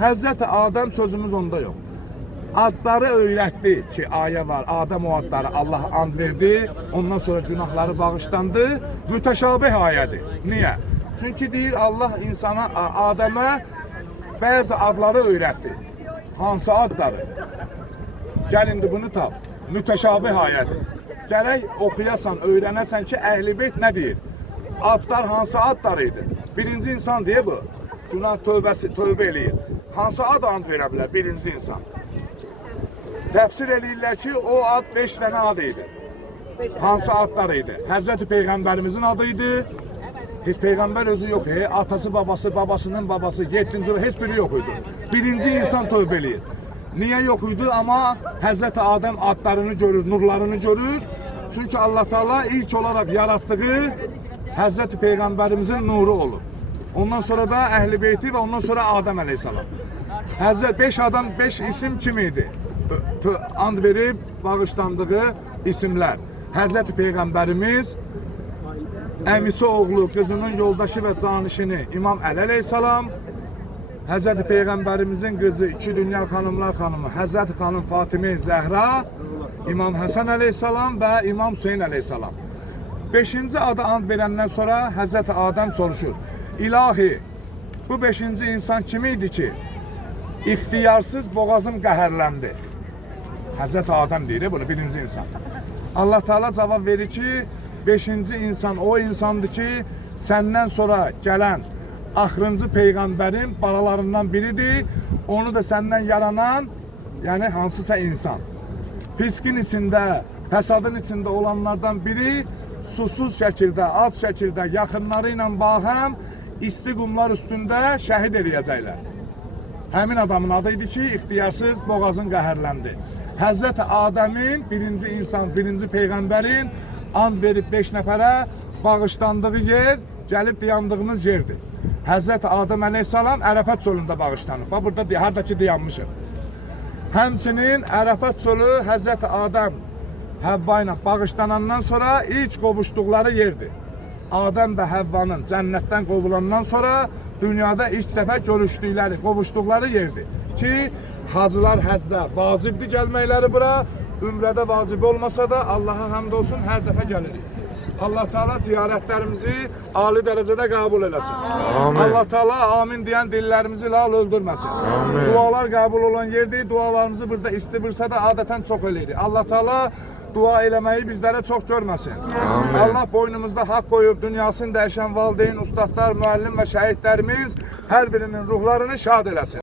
Həzrəti Adəm sözümüz onda yox. Adları öyrətdi ki, ayə var. Adəm o adları Allah and verdi. Ondan sonra günahları bağışlandı. Mütəşabih ayədir. Niyə? Çünki deyir Allah insana, Adəmə bəzi adları öyrətdi. Hansı adları? Gəl indi bunu tap. Mütəşabih ayədir. Gərək oxuyasan, öyrənəsən ki, Əhl-i Beyt nə deyir? Adlar hansı adlarıydı? Birinci insan deyə bu. Günah tövbə eləyir. Hansı ad and verə bilər birinci insan? Təfsir eləyirlər ki, o ad 5 dənə ad idi. Hansı adlar idi? Həzrəti Peyğəmbərimizin adı idi. Heç Peyğəmbər özü yox idi. Atası, babası, babasının babası, 7-ci heç biri yox idi. Birinci insan tövbə eləyir. Niyə yox idi? Amma Həzrəti Adəm adlarını görür, nurlarını görür. Çünki Allah Teala ilk olaraq yaratdığı Həzrəti Peyğəmbərimizin nuru olur. Ondan sonra da Əhl-i Beyti və ondan sonra Adəm əleyhissalam. Həzrət 5 adam, 5 isim kim idi? And verib bağışlandığı isimlər. Həzrəti Peyğəmbərimiz, əmisi oğlu, qızının yoldaşı və canişini İmam Əli əleyhissalam, Həzrəti Peyğəmbərimizin qızı, 2 dünya xanımlar xanımı, Həzrəti xanım Fatime Zəhra, İmam Həsən əleyhissalam və İmam Hüseyin əleyhissalam. 5-ci adı and verəndən sonra Həzrəti Adəm soruşur. İlahi, bu 5-ci insan kim idi ki, ixtiyarsız boğazım qəhərləndi? Həzrəti Adəm deyir bunu, birinci insan. Allah Teala cavab verir ki, 5-ci insan o insandır ki, səndən sonra gələn axırıncı Peyğəmbərin balalarından biridir. Onu da səndən yaranan, yəni hansısa insan. Fiskin içində, fəsadın içində olanlardan biri susuz şəkildə, ad şəkildə, yaxınları ilə bahəm isti qumlar üstündə şəhid eləyəcəklər. Həmin adamın adı idi ki, ixtiyarsız boğazın qəhərləndi. Həzrəti Adəmin, birinci insan, birinci Peyğəmbərin and verib 5 nəfərə bağışlandığı yer, gəlib dayandığımız yerdir. Həzrəti Adəm əleyhissalam Ərəfət çölündə bağışlanıb. Bax, burada haradakı dayanmışıq. Həmçinin Ərəfət çölü Həzrəti Adəm Həvva ilə bağışlanandan sonra ilk qovuşduqları yerdir. Adəm və Həvvanın cənnətdən qovulandan sonra dünyada ilk dəfə görüşdükləri, qovuşduqları yerdir. Ki, hacılar həcdə vacibdir gəlməkləri bura, ümrədə vacib olmasa da Allaha həmd olsun, hər dəfə gəlirik. Allah Teala ziyarətlərimizi ali dərəcədə qəbul eləsin. Amin. Allah Teala amin deyən dillərimizi lal öldürməsin. Amin. Dualar qəbul olan yerdir, dualarımızı burada istibirsə də adətən çox eləyirik. Allah Teala dua eləməyi bizlərə çox görməsin. Amin. Allah boynumuzda haqq qoyub dünyasını dəyişən valideyn, ustadlar, müəllim və şəhidlərimiz hər birinin ruhlarını şad eləsin.